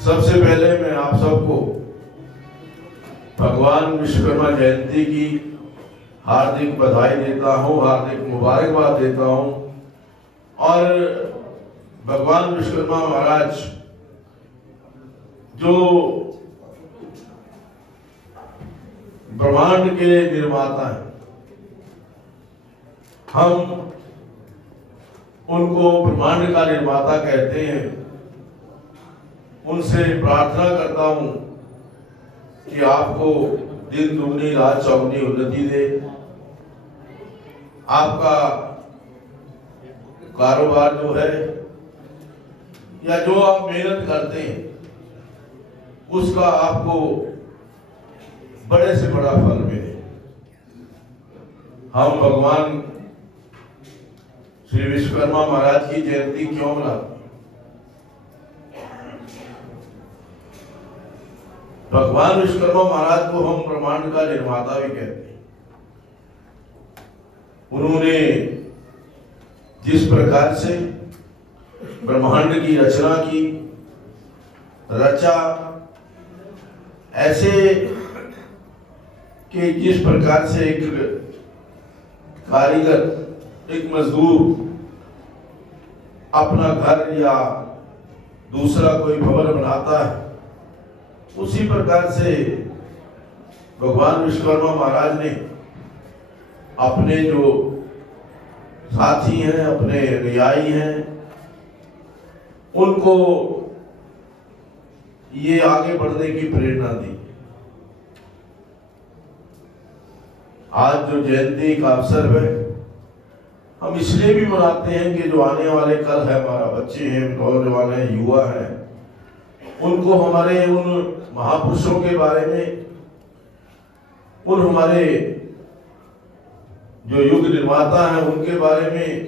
सबसे पहले मैं आप सबको भगवान विश्वकर्मा जयंती की हार्दिक बधाई देता हूँ, हार्दिक मुबारकबाद देता हूँ। और भगवान विश्वकर्मा महाराज जो ब्रह्मांड के निर्माता हैं, हम उनको ब्रह्मांड का निर्माता कहते हैं। उनसे प्रार्थना करता हूं कि आपको दिन दुगनी रात चौगुनी उन्नति दे, आपका कारोबार जो है या जो आप मेहनत करते हैं उसका आपको बड़े से बड़ा फल मिले। हम भगवान श्री विश्वकर्मा महाराज की जयंती क्यों मनाते? भगवान विश्वकर्मा महाराज को हम ब्रह्मांड का निर्माता भी कहते हैं। उन्होंने जिस प्रकार से ब्रह्मांड की रचना की, रचा, ऐसे कि जिस प्रकार से एक कारीगर, एक मजदूर अपना घर या दूसरा कोई भवन बनाता है, उसी प्रकार से भगवान विश्वकर्मा महाराज ने अपने जो साथी हैं, अपने अनुयायी हैं, उनको ये आगे बढ़ने की प्रेरणा दी। आज जो जयंती का अवसर है, हम इसलिए भी मनाते हैं कि जो आने वाले कल है, हमारा बच्चे हैं, नौजवान हैं, युवा हैं, उनको हमारे उन महापुरुषों के बारे में, उन हमारे जो युग निर्माता हैं उनके बारे में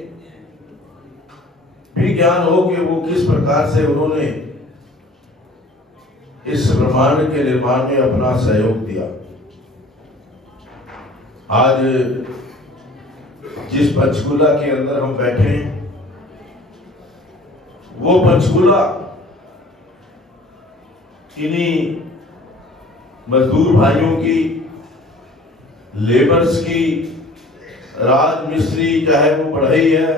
भी ज्ञान हो कि वो किस प्रकार से उन्होंने इस ब्रह्मांड के निर्माण में अपना सहयोग दिया। आज जिस पंचकूला के अंदर हम बैठे हैं, वो पंचकूला इन्हीं मजदूर भाइयों की, लेबर्स की, राज मिस्त्री, चाहे वो बढ़ई है,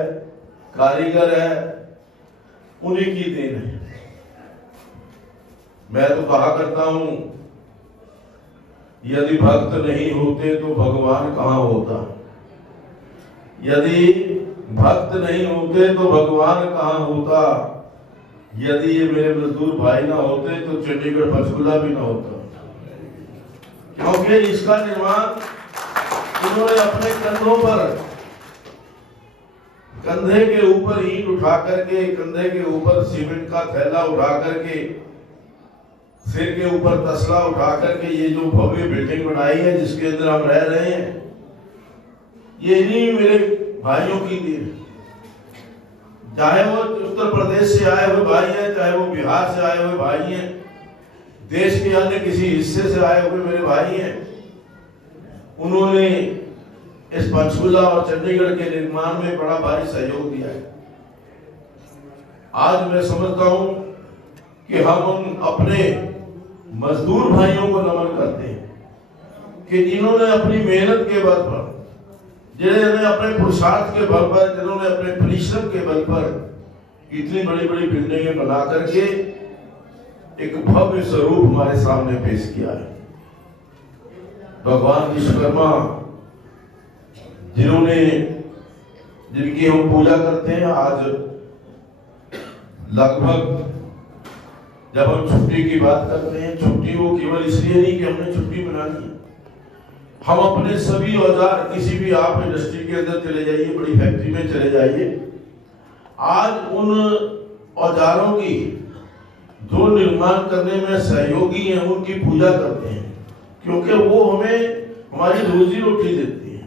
कारीगर है, उन्हीं की देन है। मैं तो कहा करता हूं, यदि भक्त नहीं होते तो भगवान कहां होता? यदि भक्त नहीं होते तो भगवान कहां होता? यदि ये मेरे मजदूर भाई ना होते तो चंडीगढ़ पंचकूला भी ना होता, क्योंकि इसका निर्माण उन्होंने अपने कंधों पर, कंधे के ऊपर ईंट उठा करके, कंधे के ऊपर सीमेंट का थैला उठा करके, सिर के ऊपर तसला उठा करके ये जो भव्य बिल्डिंग बनाई है जिसके अंदर हम रह रहे हैं, ये इन्हीं मेरे भाइयों की देन। चाहे वो उत्तर प्रदेश से आए हुए भाई हैं, चाहे वो बिहार से आए हुए भाई हैं, देश के अन्य किसी हिस्से से आए हुए मेरे भाई हैं, उन्होंने इस पंचकूला और चंडीगढ़ के निर्माण में बड़ा भारी सहयोग दिया है। आज मैं समझता हूं कि हम उन अपने मजदूर भाइयों को नमन करते हैं कि जिन्होंने अपनी मेहनत के बल पर, जिन्होंने अपने पुरुषार्थ के बल पर, जिन्होंने अपने परिश्रम के बल पर इतनी बड़ी बड़ी बिल्डिंगें बना करके एक भव्य स्वरूप हमारे सामने पेश किया है। भगवान विश्वकर्मा जिन्होंने, जिनकी हम पूजा करते हैं, आज लगभग जब हम छुट्टी की बात करते हैं, छुट्टी वो केवल इसलिए नहीं कि हमने छुट्टी मनानी है, हम अपने सभी औजार, किसी भी आप इंडस्ट्री के अंदर चले जाइए, बड़ी फैक्ट्री में चले जाइए, आज उन औजारों की जो निर्माण करने में सहयोगी हैं उनकी पूजा करते हैं, क्योंकि वो हमें हमारी रोजी रोटी देती है।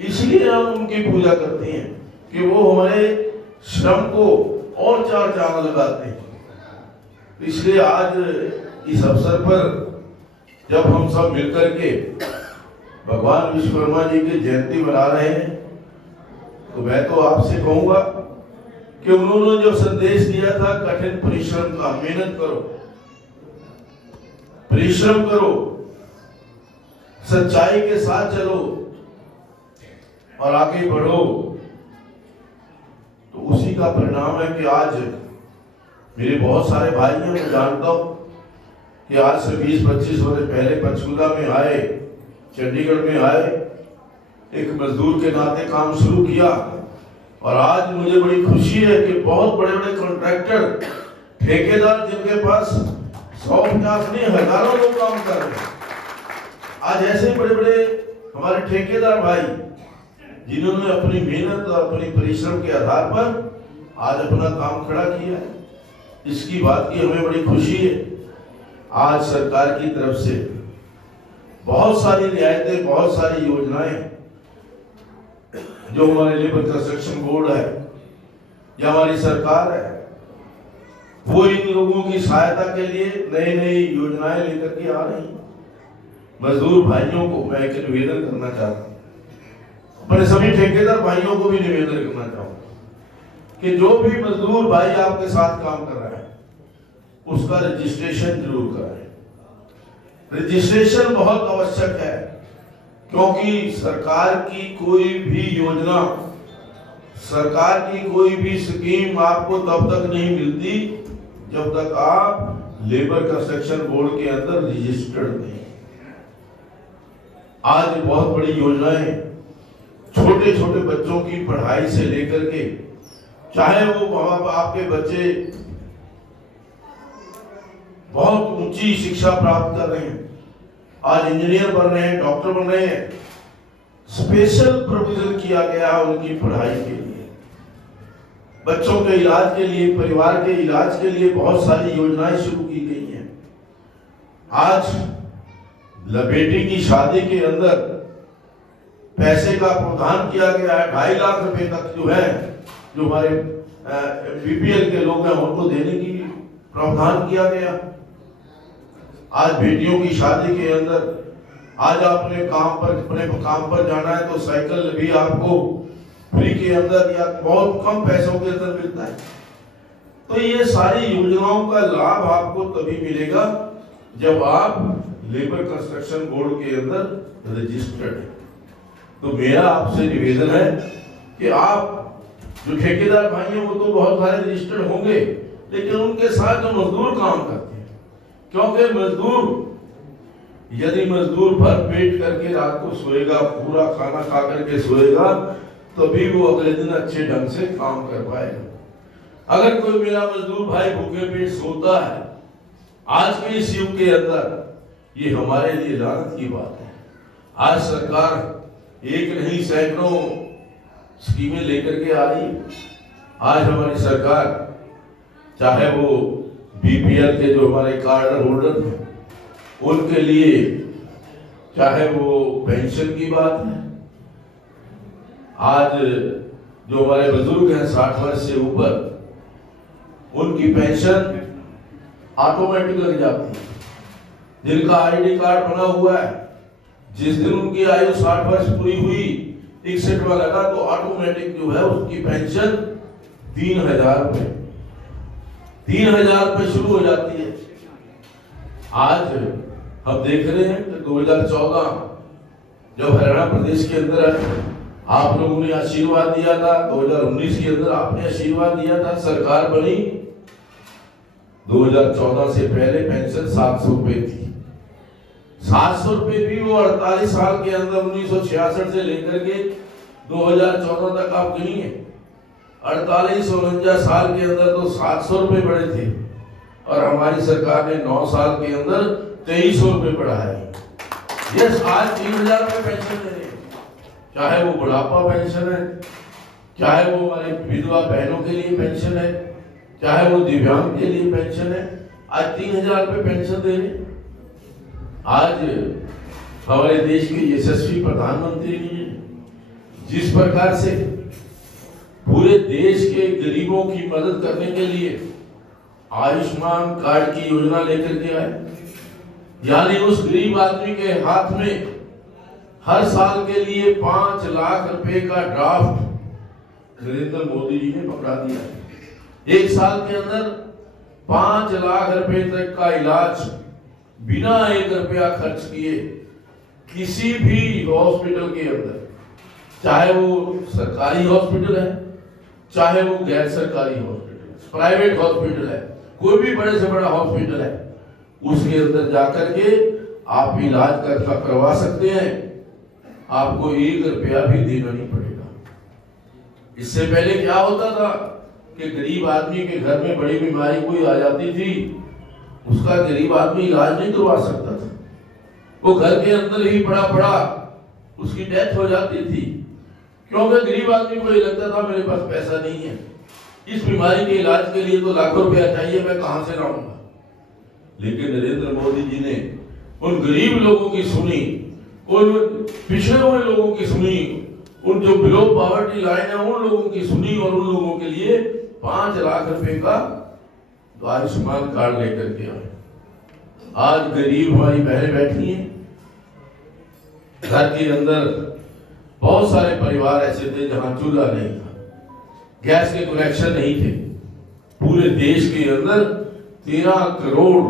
इसलिए हम उनकी पूजा करते हैं कि वो हमारे श्रम को और चार चांद लगाते हैं। इसलिए आज इस अवसर पर जब हम सब मिलकर के भगवान विश्वकर्मा जी की जयंती मना रहे हैं, तो मैं तो आपसे कहूंगा कि उन्होंने जो संदेश दिया था कठिन परिश्रम का, मेहनत करो, परिश्रम करो, सच्चाई के साथ चलो और आगे बढ़ो, तो उसी का परिणाम है कि आज मेरे बहुत सारे भाई हैं, मैं जानता हूं कि आज से 20-25 वर्ष पहले पंचकुला में आए, चंडीगढ़ में आए, एक मजदूर के नाते काम शुरू किया और आज मुझे बड़ी खुशी है कि बहुत बड़े बड़े कॉन्ट्रैक्टर, ठेकेदार जिनके पास 150 नहीं हजारों लोग काम कर रहे हैं, आज ऐसे बड़े बड़े हमारे ठेकेदार भाई जिन्होंने अपनी मेहनत और अपने परिश्रम के आधार पर आज अपना काम खड़ा किया है, इसकी बात की हमें बड़ी खुशी है। आज सरकार की तरफ से बहुत सारी रियायतें, बहुत सारी योजनाएं जो हमारे लेबर कंस्ट्रक्शन बोर्ड है या हमारी सरकार है, वो इन लोगों की सहायता के लिए नई नई योजनाएं लेकर के आ रही हैं। मजदूर भाइयों को मैं एक निवेदन करना चाहता हूँ, अपने सभी ठेकेदार भाइयों को भी निवेदन करना चाहूंगा कि जो भी मजदूर भाई आपके साथ काम कर रहा है उसका रजिस्ट्रेशन जरूर कराएं। रजिस्ट्रेशन बहुत आवश्यक है, क्योंकि सरकार की कोई भी योजना, सरकार की कोई भी स्कीम आपको तब तक नहीं मिलती जब तक आप लेबर कंस्ट्रक्शन बोर्ड के अंदर रजिस्टर्ड नहीं। आज बहुत बड़ी योजनाएं छोटे छोटे बच्चों की पढ़ाई से लेकर के, चाहे वो आपके बच्चे बहुत ऊंची शिक्षा प्राप्त कर रहे हैं, आज इंजीनियर बन रहे हैं, डॉक्टर बन रहे हैं, स्पेशल प्रोविजन किया गया है उनकी पढ़ाई के लिए, बच्चों के इलाज के लिए, परिवार के इलाज के लिए बहुत सारी योजनाएं शुरू की गई हैं। आज बेटी की शादी के अंदर पैसे का प्रावधान किया गया है, 2.5 लाख रुपए तक जो है, जो हमारे बीपीएल के लोग हैं उनको देने की प्रावधान किया गया। आज बेटियों की शादी के अंदर, आज अपने काम पर जाना है तो साइकिल भी आपको फ्री के अंदर या बहुत कम पैसों के अंदर मिलता है। तो ये सारी योजनाओं का लाभ आपको तभी मिलेगा जब आप लेबर कंस्ट्रक्शन बोर्ड के अंदर रजिस्टर्ड है। तो मेरा आपसे निवेदन है कि आप जो ठेकेदार भाई हैं वो तो बहुत सारे रजिस्टर्ड होंगे, लेकिन उनके साथ जो मजदूर काम करते हैं, क्योंकि यदि मजदूर भर पेट करके रात को सोएगा, पूरा खाना खा करके सोएगा, तभी वो अगले दिन अच्छे ढंग से काम कर पाएगा। अगर कोई मेरा मजदूर भाई भूखे पेट सोता है आज के इस युग के अंदर, ये हमारे लिए लानत की बात है। आज सरकार एक नहीं सैकड़ों स्कीमें लेकर के आ रही है। आज हमारी सरकार, चाहे वो बीपीएल के जो हमारे कार्ड होल्डर हैं उनके लिए, चाहे वो पेंशन की बात है, आज जो हमारे बुजुर्ग हैं 60 वर्ष से ऊपर, उनकी पेंशन ऑटोमेटिक लग जाती है। जिनका आईडी कार्ड बना हुआ है, जिस दिन उनकी आयु 60 वर्ष पूरी हुई, 61वां लगा, तो ऑटोमेटिक जो है उसकी पेंशन 3000 रुपए 3000 रुपए शुरू हो जाती है। आज हम देख रहे हैं कि 2014 जब हरियाणा प्रदेश के अंदर आप लोगों ने आशीर्वाद दिया था, 2019 के अंदर आपने आशीर्वाद दिया था, सरकार बनी, 2014 से पहले पेंशन 700 रुपए थी। 700 रुपए भी वो 48 साल के अंदर 1966 से लेकर के 2014 तक आप गिनिए, 48-49 साल के अंदर तो 700 रुपए बढ़े थे, और हमारी सरकार ने 9 साल के अंदर 2300 रुपए बढ़ाए। यस, आज 3000 रुपए पेंशन दे रहे हैं, चाहे वो बुढ़ापा पेंशन है, चाहे वो हमारे विधवा बहनों के लिए पेंशन है, चाहे वो दिव्यांग के लिए पेंशन है, आज 3000 रुपए पेंशन दे रहे हैं। आज हमारे देश के यशस्वी प्रधानमंत्री जी जिस प्रकार से पूरे देश के गरीबों की मदद करने के लिए आयुष्मान कार्ड की योजना लेकर के आए, यानी उस गरीब आदमी के हाथ में हर साल के लिए 5 लाख रुपए का ड्राफ्ट नरेंद्र मोदी जी ने पकड़ा दिया। एक साल के अंदर 5 लाख रुपए तक का इलाज बिना 1 रुपया खर्च किए किसी भी हॉस्पिटल के अंदर, चाहे वो सरकारी हॉस्पिटल है, चाहे वो गैर सरकारी हॉस्पिटल, प्राइवेट हॉस्पिटल है, कोई भी बड़े से बड़ा हॉस्पिटल है, उसके अंदर जाकर के आप इलाज करवा सकते हैं। आपको 1 रुपया भी देना नहीं पड़ेगा। इससे पहले क्या होता था कि गरीब आदमी के घर में बड़ी बीमारी कोई आ जाती थी, उसका गरीब आदमी इलाज नहीं करवा सकता था, वो घर के अंदर ही पड़ा उसकी डेथ हो जाती थी, क्योंकि गरीब आदमी को ये लगता था मेरे पास पैसा नहीं है, इस बीमारी के इलाज के लिए तो लाखों रुपया चाहिए, मैं कहां से लाऊंगा। लेकिन नरेंद्र मोदी जी ने उन गरीब लोगों की सुनी, उन पिछड़े हुए लोगों की सुनी, उन जो बिलो पॉवर्टी लाइन है उन लोगों की सुनी, और उन लोगों के लिए 5 लाख रुपए का आयुष्मान कार्ड लेकर के आए। आज गरीब हमारी बहनें बैठी हैं, घर के अंदर बहुत सारे परिवार ऐसे थे जहां चूल्हा नहीं था, गैस के कनेक्शन नहीं थे। पूरे देश के अंदर 13 करोड़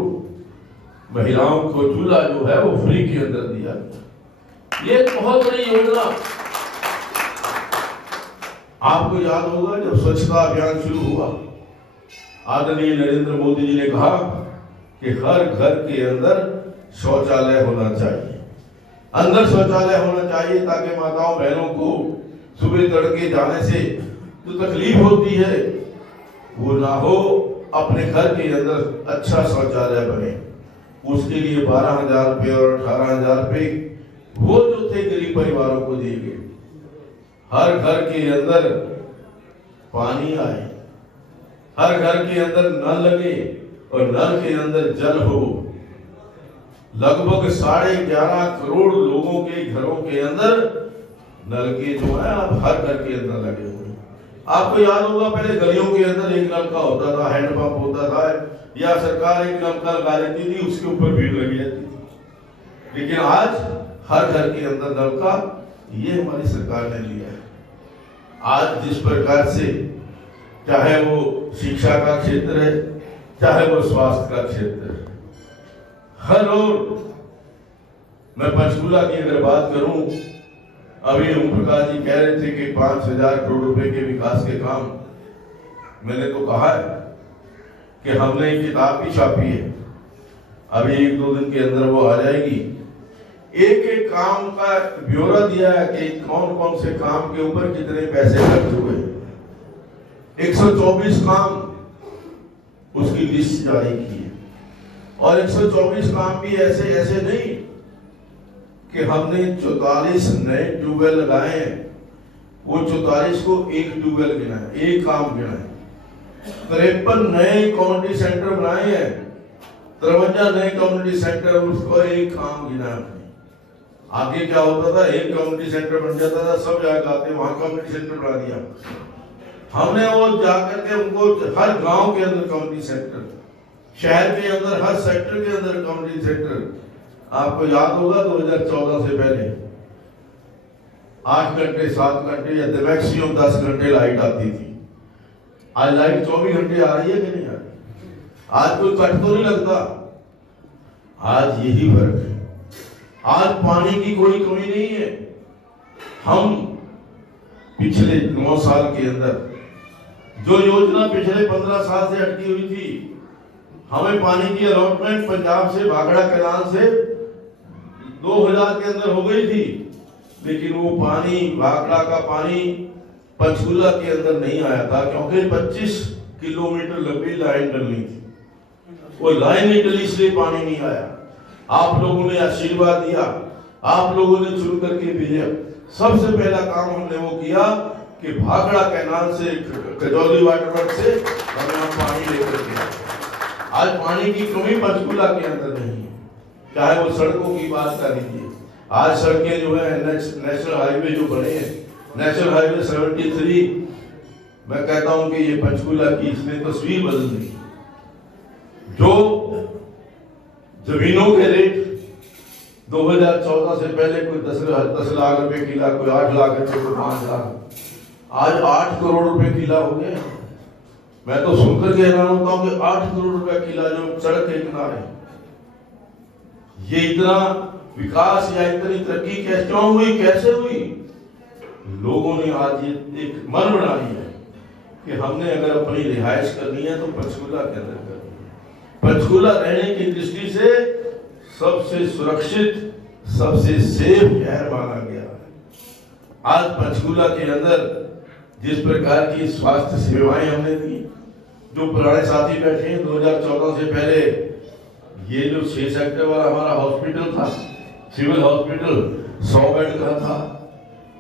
महिलाओं को चूल्हा जो है वो फ्री के अंदर दिया। ये बहुत बड़ी योजना। आपको याद होगा जब स्वच्छता अभियान शुरू हुआ, आदरणीय नरेंद्र मोदी जी ने कहा कि हर घर के अंदर शौचालय होना चाहिए, अंदर शौचालय होना चाहिए, ताकि माताओं बहनों को सुबह तड़के जाने से जो तकलीफ होती है वो ना हो, अपने घर के अंदर अच्छा शौचालय बने। उसके लिए 12,000 रुपये और 18,000 रुपये वो जो थे गरीब परिवारों को दिए गए। हर घर के अंदर पानी आए, हर घर के अंदर नल लगे और नल के अंदर जल हो। लगभग 11.5 करोड़ लोगों के घरों के अंदर नल के जो है अब हर घर के अंदर लगे हुए। आपको याद होगा पहले गलियों के अंदर एक नल का होता था, हैंडपंप होता था, या सरकार एक नल का लगा देती थी, उसके ऊपर भीड़ लगी जाती थी। लेकिन आज हर घर के अंदर नल का ये हमारी सरकार ने लिया है। आज जिस प्रकार से चाहे वो शिक्षा का क्षेत्र है, चाहे वो स्वास्थ्य का क्षेत्र है, हर रोज मैं पंचकूला की अगर बात करूं, अभी ओम प्रकाश जी कह रहे थे कि 5,000 करोड़ रुपए के विकास के काम, मैंने तो कहा है कि हमने एक किताब भी छापी है, अभी 1-2 दिन के अंदर वो आ जाएगी। एक एक काम का ब्यौरा दिया है कि कौन कौन से काम के ऊपर कितने पैसे खर्च हुए। 124 काम उसकी लिस्ट जारी की है, और 124 काम भी ऐसे ऐसे नहीं कि हमने 44 नए ट्यूबवेल लगाए हैं, वो 44 को एक ट्यूबवेल गिना है, एक काम गिना है। 53 नए कम्युनिटी सेंटर बनाए हैं, 53 नए कम्युनिटी सेंटर, उसको एक काम गिना है। आगे क्या होता था, एक कम्युनिटी सेंटर बन जाता था, सब जाकर आते वहां कम्युनिटी सेंटर बना दिया। हमने वो जाकर के उनको हर गांव के अंदर कम्युनिटी सेंटर, शहर के अंदर हर सेक्टर के अंदर कम्युनिटी सेंटर। आपको याद होगा 2014 से पहले 8 घंटे 7 घंटे या मैक्सिमम 10 घंटे लाइट आती थी। आज लाइट 24 घंटे आ रही है कि नहीं आ रही? आज कोई कट तो नहीं लगता। आज यही फर्क है। आज पानी की कोई कमी नहीं है। हम पिछले 9 साल के अंदर जो योजना पिछले 15 साल से अटकी हुई थी, हमें पानी की अलॉटमेंट पंजाब से भाखड़ा कैनाल से 2000 के अंदर हो गई थी, लेकिन वो पानी भाखड़ा का पानी पंचकूला के अंदर नहीं आया था, क्योंकि 25 किलोमीटर लंबी लाइन डलनी थी। वो लाइन नहीं डली, इसलिए पानी नहीं आया। आप लोगों ने आशीर्वाद दिया, आप लोगों ने चुन करके भेजा। सबसे पहला काम हमने वो किया कि भाखड़ा कैनाल से कजौली वाटरवर्क से हमने पानी लेकर के। आज पानी की कमी पंचकूला के अंदर नहीं है। चाहे वो सड़कों की बात कर लीजिए, आज सड़कें जो है नेशनल हाईवे जो बने हैं, नेशनल हाईवे 73, मैं कहता हूं कि ये पंचकूला की इसने तस्वीर बदल दी। जो जमीनों के रेट 2014 से पहले कोई 10 लाख रुपए किला, कोई 8 लाख रुपए, कोई 5 लाख, आज 8 करोड़ रुपए किला हो गया। मैं तो सुनकर के हैरान होता हूं कि 8 करोड़ रुपए किला जो सड़क के किनारे। ये इतना विकास या इतनी तरक्की क्यों हुई, कैसे हुई? लोगों ने आज ये एक मन बना लिया है कि हमने अगर अपनी रिहाइश करनी है तो पंचकूला के अंदर करनी है। पंचकूला रहने की दृष्टि से सबसे सुरक्षित, सबसे सेफ शहर माना गया है। आज पंचकूला के अंदर जिस प्रकार की स्वास्थ्य सेवाएं हमने दी, जो पुराने साथी बैठे हैं 2014 से पहले ये जो 6 सेक्टर वाला हमारा हॉस्पिटल था, सिविल हॉस्पिटल 100 बेड का था,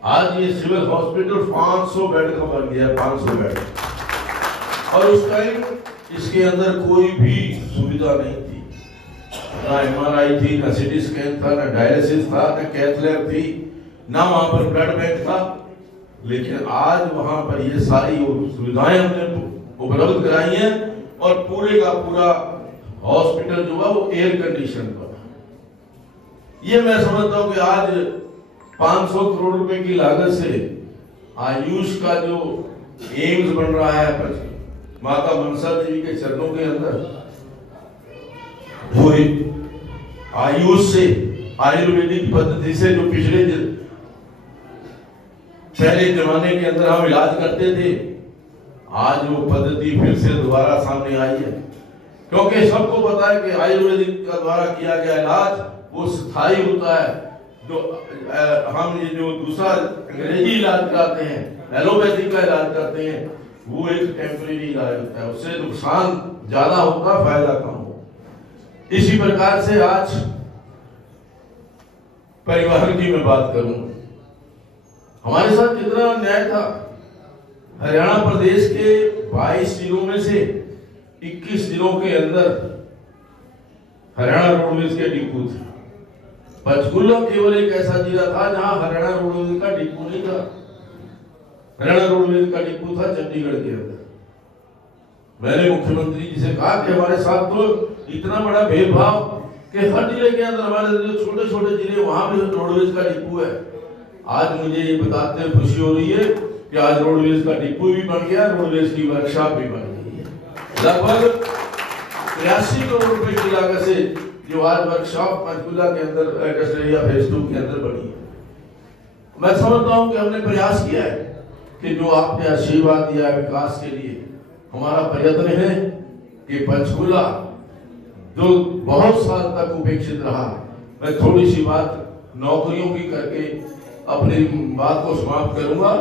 आज ये सिविल हॉस्पिटल 500 बेड का बन गया, 500 बेड। और उस टाइम इसके अंदर कोई भी सुविधा नहीं थी, ना MRI थी, ना CT स्कैन था, ना डायलिसिस था, ना कैथ लैब थी, ना वहां पर ब्लड बैंक था। लेकिन आज वहां पर ये सारी सुविधाएं हमने उपलब्ध कराई हैं और पूरे का पूरा हॉस्पिटल जो है वो एयर कंडीशन बना। ये मैं समझता हूं कि आज 500 करोड़ रुपए की लागत से आयुष का जो एम्स बन रहा है माता मनसा देवी के चरणों के अंदर, वो आयुष से, आयुर्वेदिक पद्धति से जो पहले जमाने के अंदर हम इलाज करते थे, आज वो पद्धति फिर से दोबारा सामने आई है। क्योंकि सबको पता है कि आयुर्वेदिक का द्वारा किया गया इलाज वो स्थायी होता है। जो हम ये जो दूसरा अंग्रेजी इलाज कराते हैं, एलोपैथिक का इलाज करते हैं, वो एक टेम्परेरी इलाज होता है, उससे नुकसान ज्यादा होता, फायदा कम हो। इसी प्रकार से आज परिवहन की मैं बात करूं, हमारे साथ कितना अन्याय था। हरियाणा प्रदेश के 22 जिलों में से 21 जिलों के अंदर हरियाणा रोडवेज के डिपो थे। पंचकूला केवल एक ऐसा जिला था जहां हरियाणा रोडवेज का डिपो नहीं था। हरियाणा रोडवेज का डिपो था चंडीगढ़ के अंदर। मैंने मुख्यमंत्री जी से कहा कि हमारे साथ तो इतना बड़ा भेदभाव कि हर जिले के अंदर हमारे जो छोटे छोटे जिले वहां भी रोडवेज का डिपो है। आज मुझे ये बताते हुए खुशी हो रही है कि आज रोडवेज का डिपो भी बन गया, रोडवेज की वर्कशॉप भी बन गई है। लगभग 83 करोड़ रुपए की लागत से जो आज वर्कशॉप पंचकूला के अंदर इंडस्ट्रियल फेज 2 के अंदर बनी है। मैं समझता हूं कि हमने प्रयास किया है कि जो आपने आशीर्वाद दिया है विकास के लिए, हमारा प्रयत्न है कि पंचकूला जो बहुत साल तक उपेक्षित रहा, मैं थोड़ी सी बात नौकरियों की करके अपनी बात को समाप्त करूंगा।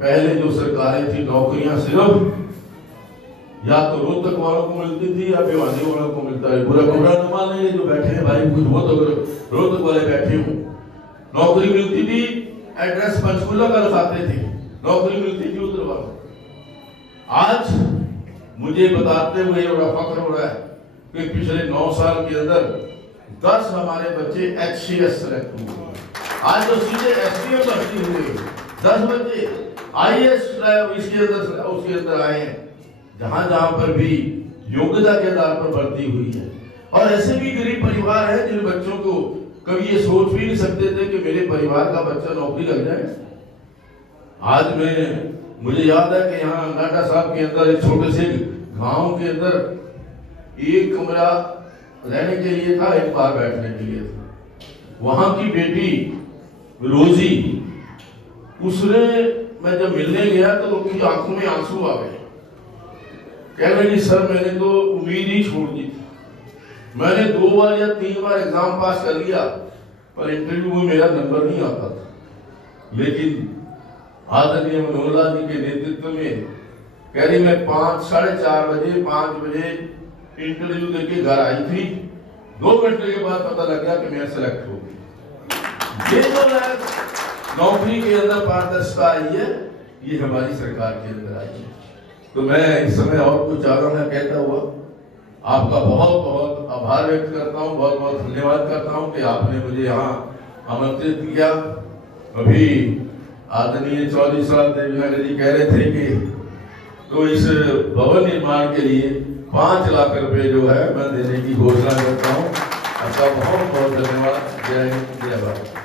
पहले जो सरकारें थी, नौकरियां सिर्फ या तो रोहतक वालों को मिलती थी या भिवानी वालों को मिलता है। पूरा न मान लीजिए जो बैठे हैं भाई, कुछ बहुत अगर रोहतक वाले बैठे हो, नौकरी मिलती थी, एड्रेस पंचकूला का लगाते थे, नौकरी मिलती थी उधर वालों। आज मुझे बताते हुए बड़ा फख्र हो रहा है कि पिछले 9 साल के अंदर 10 हमारे बच्चे HCS सेलेक्ट हुए। आज तो सीधे SDM भर्ती हुए 10 बच्चे IAS इसके अंदर उसके अंदर आए हैं, जहां जहां पर भी योग्यता के आधार पर भर्ती हुई है। और ऐसे भी गरीब परिवार है जिन बच्चों को कभी ये सोच भी नहीं सकते थे कि मेरे परिवार का बच्चा नौकरी लग जाए। आज मुझे याद है कि यहाँ नाटा साहब के अंदर एक छोटे से गांव के अंदर एक कमरा रहने के लिए था, एक बार बैठने के लिए था। वहां की बेटी रोजी, उसने मैं जब मिलने गया तो उसकी आंखों में आंसू आ गए। कह रही सर मैंने तो उम्मीद ही छोड़ दी थी, मैंने 2 बार या 3 बार एग्जाम पास कर लिया पर इंटरव्यू में मेरा नंबर नहीं आता था। लेकिन आदरणीय मनोहर लाल जी के नेतृत्व में कह रही मैं 4:30 बजे 5 बजे इंटरव्यू देके घर आई थी, 2 घंटे के बाद पता लग गया कि मैं सेलेक्ट हो गई। ये जो है नौकरी के अंदर पारदर्शिता आई है, ये हमारी सरकार के अंदर आई है। तो मैं इस समय और कुछ ज्यादा न कहता हुआ आपका बहुत बहुत आभार व्यक्त करता हूँ, बहुत बहुत धन्यवाद करता हूँ कि आपने मुझे यहाँ आमंत्रित किया। अभी आदरणीय चौधरी साहब देवनगर जी कह रहे थे कि तो इस भवन निर्माण के लिए 5 लाख रुपए जो है मैं देने की घोषणा करता हूँ। आपका बहुत बहुत धन्यवाद। जय हिंद, जय भारत।